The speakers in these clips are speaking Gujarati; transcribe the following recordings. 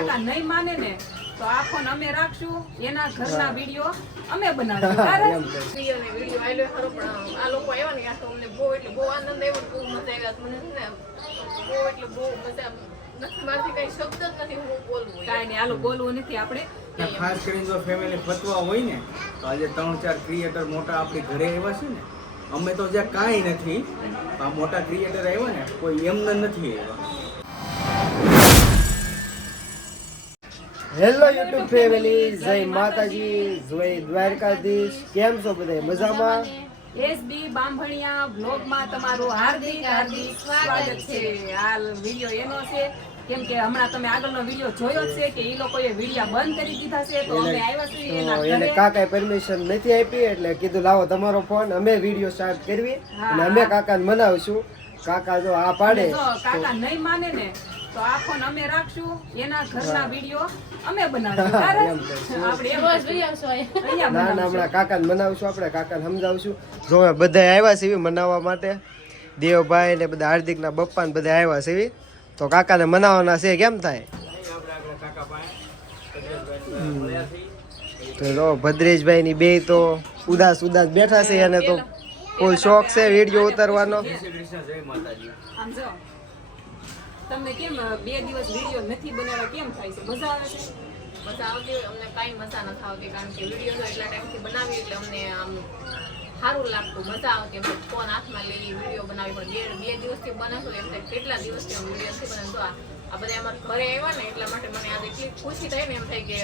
કાકા નહીં માને ને તો આ ફોન અમે રાખશું, એના ઘરના વિડિયો અમે બનાવશું. વિડિયો આયલો ખરો, પણ આ લોકો આવ્યા ને આ તો અમને બહુ એટલે બહુ આનંદ આવ્યો, બહુ મજા આવ્યા મને ને, બહુ એટલે બહુ મજા નથી. મારથી કઈ શબ્દ જ નથી હું બોલવું, કાંઈ નહીં હાલો બોલવું નથી આપણે. ખાસ કરીને જો ફેમિલી ફતવા હોય ને તો આજે 3-4 ક્રિએટર મોટા આપણી ઘરે આવ્યા છે ને, અમે તો જ્યાં કાંઈ નથી, આ મોટા ક્રિએટર આવ્યા ને કોઈ એમને નથી આવ્યા. હેલો યુટ્યુબ ફેમિલી, જય માતાજી, જય દ્વારકાધીશ. કેમ છો બધા? મજામાં? એસબી બાંભણિયા બ્લોગમાં તમારું હાર્દિક હાર્દિક સ્વાગત છે. આ વિડિયો એનો છે કેમ કે હમણાં તમે આગળનો વિડિયો જોયો જ છે કે એ લોકોએ વિડિયા બંધ કરી દીધા છે, તો અમે આવ્યા છીએ એના ઘરે. એને કાકાએ પરમિશન નથી આપી એટલે કીધું લાવો તમારો ફોન, અમે વિડિયો સ્ટાર્ટ કરવી અને અમે કાકાને મનાવશું. કાકા જો આ પાડે, કાકા નહીં માને ને તો આ ફોન અમે રાખશું, એના ઘરના વિડિયો અમે બનાવશું. આપણે એમ જ અહીંયા ના ના હમણાં કાકાને મનાવશું, આપણે કાકાને સમજાવશું. જો બધા આવ્યા છે મનાવવા માટે, દેવભાઈ ને બધા હાર્દિકના બપ્પા ને બધા આવ્યા છે, તો કાકાને મનાવવાના છે. કેમ થાય? તો જો ભદ્રેશભાઈ ની બે તો ઉદાસ ઉદાસ બેઠા છે, અને તો ફૂલ શોખ છે વિડીયો ઉતારવાનો. આમ જો તમને કેમ 2 દિવસ વિડિયો નથી બનાવ્યા, કેમ થાય છે? મજા આવે છે? મજા આવતી હોય અમને, કાંઈ મજા નથી આવતી, કારણ કે વિડિયો તો એટલા ટાઈમથી બનાવી એટલે અમને આમ સારું લાગતું, મજા આવતી. એમ ફોન હાથમાં લઈ વિડીયો બનાવી, પણ 2 દિવસથી બનાવતો એમ થાય કેટલા દિવસથી અમે વિડીયો નથી બનાવતો. આ બધા અમારા ઘરે આવ્યા ને એટલા માટે મને આજે એટલી ખુશી થાય ને, એમ થાય કે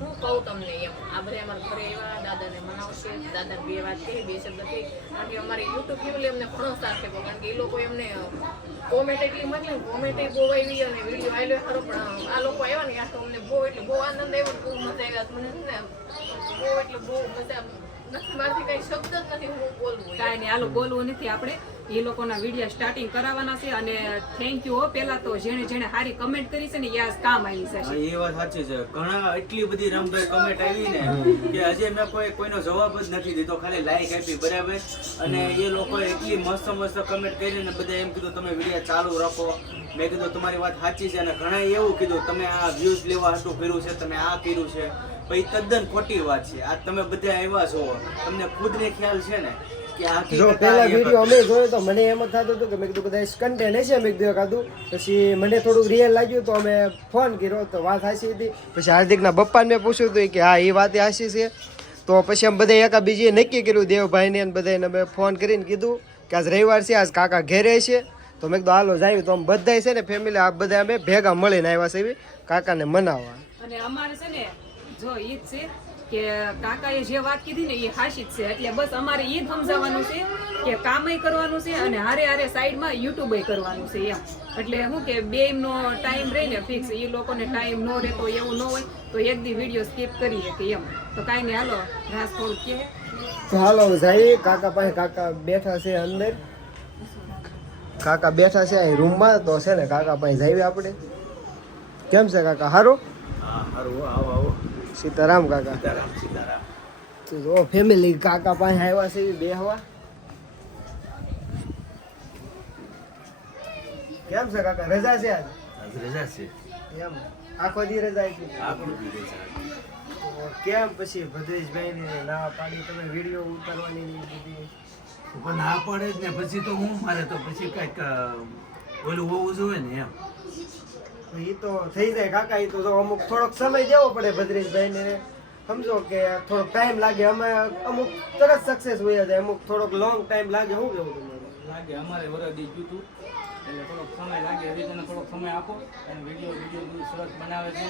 હું કહું તમને એમ. આ બધા અમારા ઘરે આવ્યા, દાદાને મનાવશે, દાદાને 2 વાત કહી, 2 શબ્દ કહી, કારણ કે અમારી યુટ્યુબ ફેમિલી અમને ઘણો સાથ આપ્યો, કારણ કે એ લોકો એમને કોમેન્ટ એટલી મળી, કોમેન્ટ બહુ આવી અને વિડીયો આવેલો ખરો, પણ આ લોકો આવ્યા ને આ તો અમને બહુ એટલે બહુ આનંદ આવ્યો, બહુ મજા આવ્યા મને ને, બહુ એટલે બહુ મજા નથી. મારથી કઈ શબ્દ જ નથી હું બોલવું, કાંઈ નહીં હાલો બોલવું નથી. આપણે એ લોકોના વિડીયો સ્ટાર્ટિંગ કરાવવાના છે, અને થેન્ક યુ પેલા તો જેણે જેણે સારી કમેન્ટ કરી છે ને એ આજ કામ આવી છે. એ વાત સાચી છે, ઘણા એટલી બધી રામભાઈ કમેન્ટ આવી ને કે હજી મેં કોઈનો જવાબ જ નથી દીધો, ખાલી લાઈક આપી, બરાબર. અને એ લોકોએ એટલી મસ્ત મસ્ત કમેન્ટ કરી ને બધા એમ કીધું તમે વિડીયો ચાલુ રાખો. મેં કીધું તમારી વાત સાચી છે, અને ઘણા એવું કીધું તમે આ વ્યૂઝ લેવા હતું કર્યું છે, તમે આ કર્યું છે, પછી તદ્દન ખોટી વાત છે. આ તમે બધા આવ્યા છો, તમને ખુદને ખ્યાલ છે ને કે આ જો પેલા વિડીયો અમે જોયો તો મને એમ જ થતું હતું કે મેં કીધું બધા કન્ટેન્ટ હશે, મેં કીધું એકાદું. પછી મને થોડુંક રિયલ લાગ્યું તો અમે ફોન કર્યો, તો વાત હાચી હતી. પછી હાર્દિકના બપ્પાને મેં પૂછ્યું હતું કે હા એ વાત હાચી છે. તો પછી અમે બધા એકા બીજી નક્કી કર્યું, દેવભાઈને અને બધાને અમે ફોન કરીને કીધું કે આજ રવિવાર છે, આજ કાકા ઘેરે છે. તો મેં કીધું હાલો જાય, તો અમે બધા છે ને ફેમિલી આ બધા અમે ભેગા મળીને આવ્યા છે કાકાને મનાવવા. અને અમારે છે ને જો ઈ જ છે કે કાકાએ જે વાત કીધી ને એ હાચી જ છે, એટલે બસ અમારે ઈ જ સમજાવવાનું છે કે કામય કરવાનું છે અને હારે હારે સાઈડમાં યુટ્યુબ કરવાનું છે એમ. એટલે શું કે બેયનો ટાઈમ રહે ને ફિક્સ, એ લોકોને ટાઈમ ન રહેતો એવું ન હોય તો એક દી વિડીયો સ્કીપ કરીએ કે એમ. તો કાંઈ નહીં હાલો રાસ થોડુંક કહે તો હાલો જઈએ કાકા પાસે. કાકા બેઠા છે અંદર, કાકા બેઠા છે અહીં રૂમમાં, તો છે ને કાકા પાસે જઈએ આપણે. કેમ છે કાકા? સારું? હા સારું, આવો આવો. સીતારામ કાકા. સીતારામ સીતારામ. તો જો ફેમિલી કાકા પાસે આવ્યા છે બેહવા. કેમ છે કાકા? રજા છે આજ? રજા છે એમ આખો દી રજા છે? આખો દી રજા. કેમ પછી ભદ્રેશભાઈ ને ના પાડી તમે વિડીયો ઉતારવાની બધી? પણ ના પડે જ ને, પછી તો હું મારે તો પછી કઈક ઓલું હોવું જોઈએ ને એમ. એ તો થઈ જાય કાકા, એ તો જો અમુક થોડોક સમય દેવો પડે ભદ્રેશભાઈ ને, સમજો કે થોડોક ટાઈમ લાગે. અમે અમુક તરત સક્સેસ હોય જાય, અમુક થોડોક લોંગ ટાઈમ લાગે. શું કેવું તમારું? લાગે અમારે વરદી ગયું એટલે થોડોક સમય લાગે. હજી તને થોડોક સમય આપો, અને વિડીયો સરસ બનાવે છે,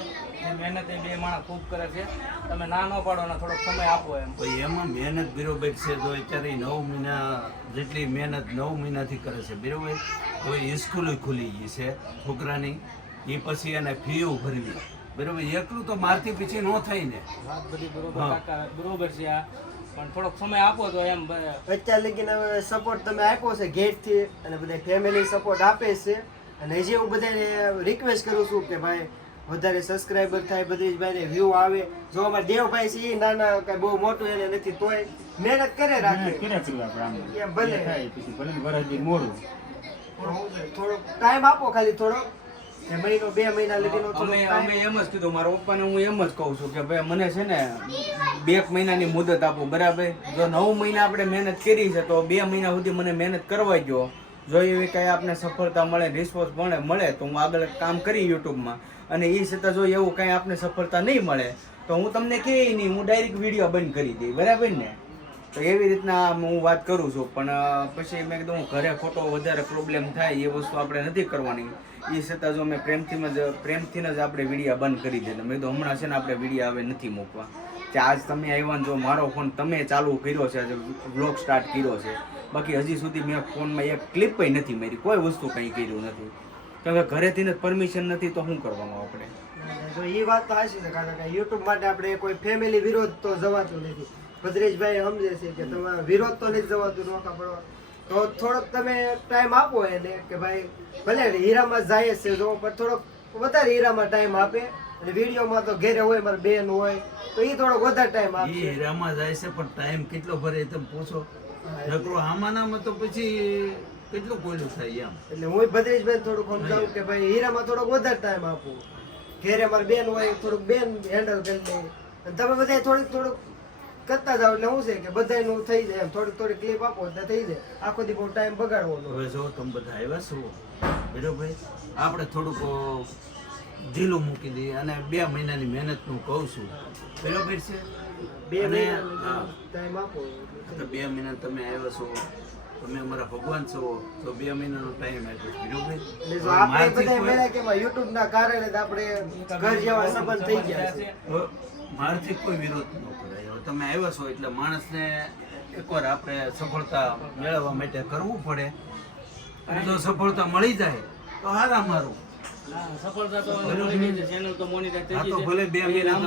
મહેનત એ 2 માણસ ખૂબ કરે છે. તમે ના ન પાડો ને થોડોક સમય આપો એમ. ભાઈ એમાં મહેનત બરોબર છે, તો અત્યારે 9 મહિના જેટલી મહેનત 9 મહિનાથી કરે છે, બરોબર. તો એ સ્કૂલ ખુલી ગઈ છે છોકરાની, એ પછી એને ફી ભરવી, બરોબર. એકલું તો મારથી પીછી ન થાય ને. વાત બધી બરોબર કાકા, બરોબર છે આ, પણ થોડોક સમય આપો તો એમ. અત્યાર લગીને હવે સપોર્ટ તમે આપ્યો છે ગેટથી, અને બધા ફેમિલી સપોર્ટ આપે છે. અને હજી હું બધાને રિક્વેસ્ટ કરું છું કે ભાઈ વધારે સબસ્ક્રાઈબર થાય, ભદ્રેશભાઈને વ્યૂ આવે. જો અમારે દેવભાઈ છે એ નાના કઈ બહુ મોટું એને નથી, તોય મહેનત કરે રાખે એમ. ભલે પછી ભલે વરદી મોડું થોડોક ટાઈમ આપો, ખાલી થોડોક કે મહિનો 2 મહિના લગીનો થોડો અમે એમ જ કીધું મારા પપ્પાને, હું એમ જ કહું છું કે ભાઈ મને છે ને 2 મહિનાની મુદત આપો, બરાબર? જો 9 મહિના આપણે મહેનત કરી છે તો 2 મહિના સુધી મને મહેનત કરવા દો. જો એવી કઈ આપણે સફળતા મળે, રિસ્પોન્સ મળે તો હું આગળ કામ કરી યુટ્યુબમાં. અને એ છતાં જો એવું કઈ આપણે સફળતા નહીં મળે તો હું તમને કહે નહીં, હું ડાયરેક્ટ વિડીયો બંધ કરી દઈ, બરાબર ને? તો એવી રીતના હું વાત કરું છું. પણ પછી મેં કીધું હું ઘરે ખોટો વધારે પ્રોબ્લેમ થાય એ વસ્તુ આપણે નથી કરવાની. એ છતાં જો મેં પ્રેમથી જ આપણે વિડીયો બંધ કરી દીધા. મેં કીધું હમણાં છે ને આપણે વિડીયો હવે નથી મૂકવા. કે આજ તમે આવ્યા ને જો મારો ફોન તમે ચાલુ કર્યો છે, વ્લોગ સ્ટાર્ટ કર્યો છે, બાકી હજી સુધી મેં ફોનમાં એક ક્લિપ પણ નથી મારી, કોઈ વસ્તુ કંઈ કર્યું નથી. કેમ કે ઘરેથી જ પરમિશન નથી તો શું કરવાનું આપણે? જો એ વાત તો હાચી છે, કારણ કે યુટ્યુબ માટે આપણે કોઈ ફેમિલી વિરોધ તો જવાતું નથી. ભદ્રેશભાઈ સમજે છે કે તમારે વિરોધ તો નથી જવાતું, નોખા પડવા. તો થોડોક તમે ટાઈમ આપો એને કે ભાઈ ભલે હીરામાં જાય છે જો, પણ થોડોક વધારે હીરામાં ટાઈમ આપે. અને વિડીયોમાં તો ઘેરે હોય, મારા બેન હોય તો એ થોડોક વધારે ટાઈમ આપે. એ હીરામાં જાય છે પણ ટાઈમ કેટલો ભરે તમે પૂછો. નકરો આમાં તો પછી કેટલું કોયલું થાય એમ. એટલે હું ભદ્રેશભાઈ થોડુંક સમજાવું કે ભાઈ હીરામાં થોડોક વધારે ટાઈમ આપો. ઘેરે મારી બેન હોય થોડુંક બેન હેન્ડલ કરી લે, અને તમે બધા થોડુંક કરતા જાવ એટલે શું છે કે બધાનું થઈ જાય એમ. થોડી ક્લિપ આપો એટલે થઈ જાય. આખો દી બહુ ટાઈમ બગાડવાનો. હવે જો તમે બધા આવ્યા છો બરોબર, આપણે થોડુંક ઢીલું મૂકી દઈએ અને 2 મહિનાની મહેનતનું કહું છું, બરોબર છે? 2 અને મહિના ટાઈમ આપો. તો 2 મહિના તમે આવ્યા છો, તમે અમારા ભગવાન છો, તો 2 મહિનાનો ટાઈમ આપ્યો, બરોબર? એટલે જો આપણે બધા મળ્યા કે યુટ્યુબ ના કારણે જ આપણે ઘર જેવા સંબંધ થઈ ગયા છે. મારથી કોઈ વિરોધ ન કરાય. હવે તમે આવ્યા છો એટલે માણસને એકવાર આપણે સફળતા મેળવવા માટે કરવું પડે. અને જો સફળતા મળી જાય તો હારા મારું. સફળતા તો મળી ગઈ છે, ચેનલ તો મોનિટાઈઝ થઈ ગઈ છે. ભલે 2 મહિના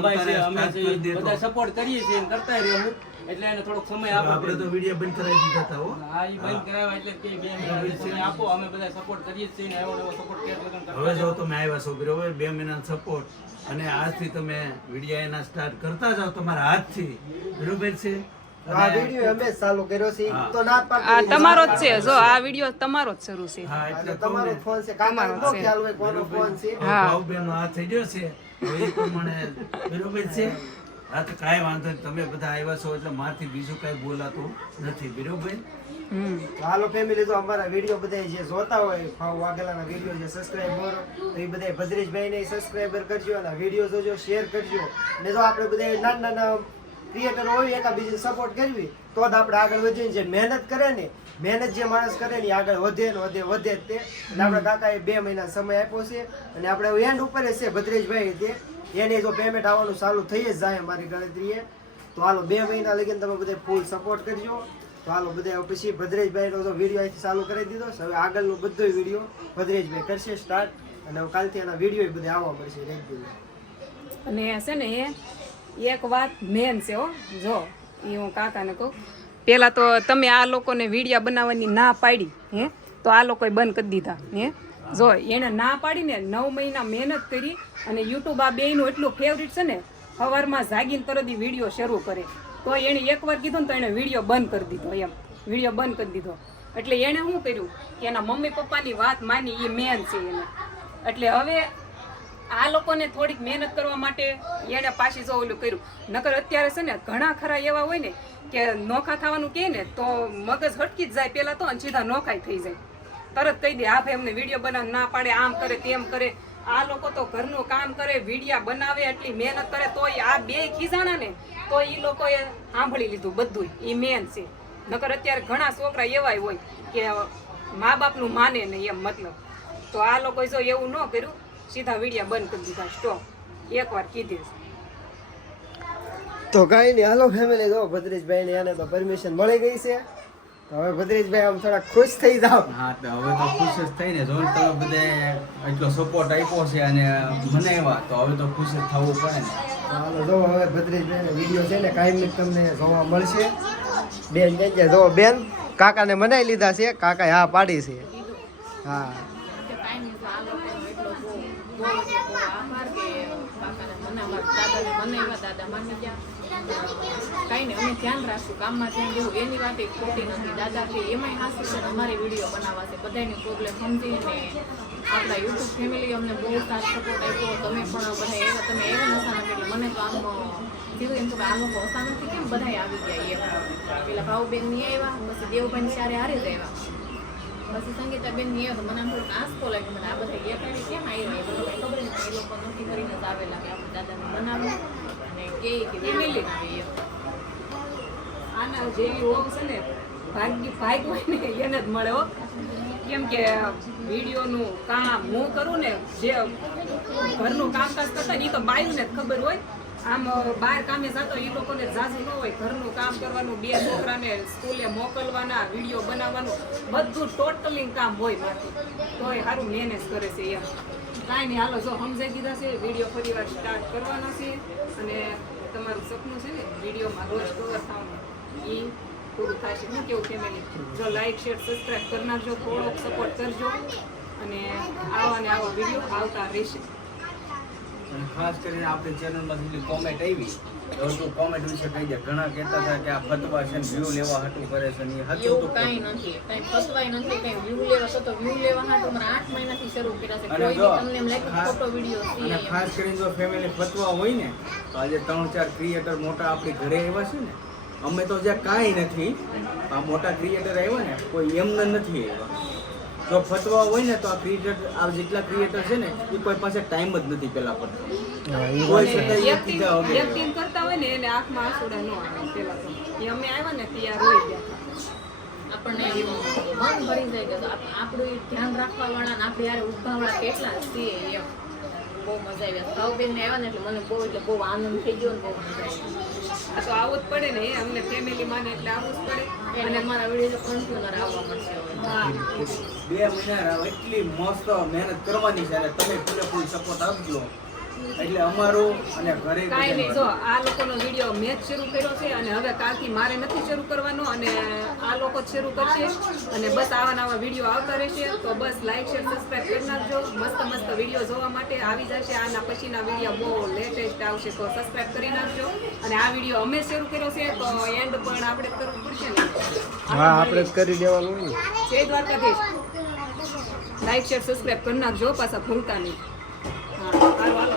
બધા સપોર્ટ કરીએ છીએ અને કરતા રહીએ, એટલે એને થોડોક સમય આપો. આપણે તો વિડીયો બંધ કરાવી દીધા હતા હો. હા, ઈ બંધ કરાવ્યા એટલે કે 2 મહિના સમય આપો, અમે બધા સપોર્ટ કરીએ જ છીએ ને એવો સપોર્ટ કરીએ. હવે જો તમે આવ્યા છો બરોબર, 2 મહિનાનો સપોર્ટ, અને આજથી તમે વિડીયો એના સ્ટાર્ટ કરતા જાઓ તમારા હાથથી, બરોબર છે? આ વિડિયો અમે ચાલુ કર્યો છે ઈ તો ના આ પાડતી. તમારો જ છે, જો આ વિડીયો તમારો જ શરૂ છે. હા, એટલે તમારો ફોન છે, કાકાનો તો ખ્યાલ હોય કોનો ફોન છે. ભાવબેનનો હાથ થઈ ગયો છે, હવે એ પ્રમાણે બરોબર છે. હા, તો કાંઈ વાંધો નહીં, તમે બધા આવ્યા છો એટલે મારથી બીજું કાંઈ બોલાતું નથી, બરોબર? હાલો ફેમિલી, તો અમારા વિડીયો બધા જે જોતા હોય ભાવ વાઘેલાના વિડીયો જે સબસ્ક્રાઇબર તો એ બધા ભદ્રેશભાઈ ને સબસ્ક્રાઇબર કરજો અને વિડીયો જોજો, શેર કરજો. ને જો આપણે બધા નાના ક્રિએટર હોય એકાબીજાને સપોર્ટ કરવી તો જ આપણે આગળ વધીએ. જે મહેનત કરે ને, મહેનત જે માણસ કરે ને એ આગળ વધે ને વધે જ તે. અને આપણા કાકાએ 2 મહિના સમય આપ્યો છે અને આપણે એન્ડ ઉપર જ છે ભદ્રેશભાઈ તે. એને જો પેમેન્ટ આવવાનું ચાલુ થઈ જ જાય મારી ગણતરીએ. તો હાલો 2 મહિના લગીને તમે બધા ફૂલ સપોર્ટ કરજો. તો હાલો બધા પછી ભદ્રેશભાઈનો જો વિડીયો અહીંથી ચાલુ કરી દીધો છે. હવે આગળનો બધો વિડીયો ભદ્રેશભાઈ કરશે સ્ટાર્ટ, અને હવે કાલથી એના વિડીયો બધા આવવા મળશે રેગ્યુલર. અને છે ને એક વાત મેન છે હો, જો એ હું કાકાને કહું, પેલા તો તમે આ લોકોને વિડીયો બનાવવાની ના પાડી હે, તો આ લોકોએ બંધ કરી દીધા હે. જો એને ના પાડીને 9 મહિના મહેનત કરી, અને યુટ્યુબ આ બેયનું એટલું ફેવરિટ છે ને, સવારમાં જાગીને તરત વિડીયો શરૂ કરે. તો એણે એકવાર કીધું ને તો એણે વિડીયો બંધ કરી દીધો, એમ વિડીયો બંધ કરી દીધો. એટલે એણે શું કર્યું કે એના મમ્મી પપ્પાની વાત માની, એ મેન છે એને. એટલે હવે આ લોકોને થોડીક મહેનત કરવા માટે એને પાછી જો ઓલું કર્યું. નકર અત્યારે છે ને ઘણા ખરા એવા હોય ને કે નોખા થવાનું કહે ને તો મગજ હટકી જ જાય પેલા તો, અને સીધા નોખાઈ થઈ જાય. તરત કહી દે આ ભાઈ અમને વિડીયો બનાવ ના પાડે, આમ કરે તેમ કરે. આ લોકો તો ઘરનું કામ કરે, વિડીયા બનાવે, એટલી મહેનત કરે, તોય આ 2 ખીજાણા ને તો એ લોકોએ સાંભળી લીધું બધું. એ મેન છે. નકર અત્યારે ઘણા છોકરા એવા હોય કે મા બાપનું માને નહીં એમ, મતલબ. તો આ લોકોએ જો એવું ન કર્યું, સીધા વિડીયા બંધ કરી દીધા, સ્ટોપ. એકવાર કીધી તો કાંઈ નહીં. હાલો ફેમિલી, જો ભદ્રેશભાઈ ને એને તો પરમિશન મળી ગઈ છે. તો હવે ભદ્રેશભાઈ આમ થોડા ખુશ થઈ જાવ. હા, તો હવે તો ખુશ જ થઈને જો તમે બધે એટલો સપોર્ટ આપ્યો છે અને બનાવ્યા, તો હવે તો ખુશ જ થવું પડે ને. હાલો જો હવે ભદ્રેશભાઈ વિડીયો છે ને કાયમી તમને જોવા મળશે. બેન જગ્યા જો બેન કાકાને મનાઈ લીધા છે, કાકાએ હા પાડી છે. હા કાંઈ નહીં, તો આ લોકોનો એટલો બહુ આભાર કે કાકાને મનાવવા, મને એવા દાદા માની ગયા કાંઈ નહીં અમે ધ્યાન રાખશું કામમાં ધ્યાન દેવું એની વાત એક ખોટી નથી દાદા કે એમાંય હાસી છે અમારે વિડીયો બનાવવા છે બધાની પ્રોબ્લેમ સમજીને આપણા યુટ્યુબ ફેમિલી અમને બહુ સાથ સપોર્ટ આપ્યો તમે પણ બધા એવા તમે એવા નશા નથી મને તો આમ કીધું એમ તો આ લોકો હસા નથી કેમ બધા આવી ગયા એમ પેલા ભાઉબેન ની આવ્યા પછી દેવભાઈ સારે હારે જ આવ્યા પછી સંગીતાબેન ની આવ્યા તો મને આમ થોડુંક આંસકો લાગ્યો મને આ બધા એકાડી કેમ આવ્યા એ બધું ખબર નથી એ લોકો નક્કી કરીને જ આવેલા કે આપણે દાદાને બનાવ્યું અને કે ફેમિલી આવી એમ આના જેવી હોવ છે ને ભાગ હોય ને એને જ મળે હો કેમ કે વિડીયોનું કામ હું કરું ને જે ઘરનું કામકાજ કરતા એ તો બાયુને જ ખબર હોય આમ બહાર કામે જતો એ લોકોને ઝાઝું ન હોય ઘરનું કામ કરવાનું 2 છોકરાને સ્કૂલે મોકલવાના વિડીયો બનાવવાનું બધું ટોટલી કામ હોય માથી તોય સારું મેનેજ કરે છે એમ કાંઈ નહીં હાલો જો સમજાઈ દીધા છે વિડીયો ફરીવાર સ્ટાર્ટ કરવાના છે અને તમારું સપનું છે ને વિડીયોમાં રોજ કવર થવાનું એ પૂરું થશે હું કેવું ફેમિલી જો લાઈક શેર સબસ્ક્રાઈબ કરી નાખજો થોડોક સપોર્ટ કરજો અને આવા ને આવા વિડીયો આવતા રહેશે અને ખાસ કરીને આપણી ચેનલમાં જેટલી કોમેન્ટ આવી તો તું કોમેન્ટ વિશે કહી દે ઘણા કહેતા હતા કે આ ફતવા છે ને વ્યૂ લેવા હાટું કરે છે ને એ હાચું એવું તો કાંઈ નથી કાંઈ ફસવાય નથી કાંઈ વ્યૂ લેવા તો વ્યૂ લેવા હાટું મને 8 મહિનાથી શરૂ કર્યા છે અને કોઈ જો, તમને એમ લાગે ખાસ- ફોટો વિડીયો અને ખાસ કરીને જો ફેમિલી ફતવા હોય ને તો આજે 3-4 ક્રિએટર મોટા આપણી ઘરે આવ્યા છે ને અમે તો જ્યાં કાંઈ નથી આ મોટા ક્રિએટર આવ્યા ને કોઈ એમને નથી આવ્યા જો ફતવા હોય ને તો આ ક્રિએટર આ જેટલા ક્રિએટર છે ને એ કોઈ પાસે ટાઈમ જ નથી પેલા પર કોઈ છતાંય એક કીધા વગર. એક ટીમ કરતા હોય ને એને આંખમાં આંસુડા ન આવે પેલા તો એ અમે આવ્યા ને ત્યાં રોઈ ગયા આપણને મન ભરી જાય કે આપણું ધ્યાન રાખવા વાળા ને આપણે યાર ઉભા વાળા કેટલા છીએ એમ બહુ મજા આવી ભાવબેન ને આવ્યા ને એટલે મને બહુ આનંદ થઈ ગયો ને બહુ મજા આવી આ તો આવવું જ પડે ને અમને ફેમિલી માને એટલે આવવું જ પડે અને મારા વિડીયો કન્ટિન્યુઅર આવવા મળશે હવે હા 2 મહિના એટલી મસ્ત મહેનત કરવાની છે અને તમે પૂરેપૂરી સપોર્ટ આપજો એટલે અમારું અને ઘરે કાંઈ નહીં જો આ લોકોનો વિડીયો મેં જ શરૂ કર્યો છે અને હવે કાલથી મારે નથી શરૂ કરવાનો અને આ લોકો જ શરૂ કરશે અને બસ આવા નવા વિડીયો આવતા રહેશે તો બસ લાઈક શેર સબસ્ક્રાઈબ કરી નાખજો મસ્ત મસ્ત વિડીયો જોવા માટે આવી જશે આના પછીના વિડીયો બહુ લેટેસ્ટ આવશે તો સબસ્ક્રાઈબ કરી નાખજો અને આ વિડીયો અમે શરૂ કર્યો છે તો એન્ડ પણ આપણે જ કરવું પડશે ને હા આપણે જ કરી દેવાનું ને જય દ્વારકાધીશ લાઈક શેર સબસ્ક્રાઈબ કરી નાખજો પાછા ભૂલતા નહીં હા હાલો હાલો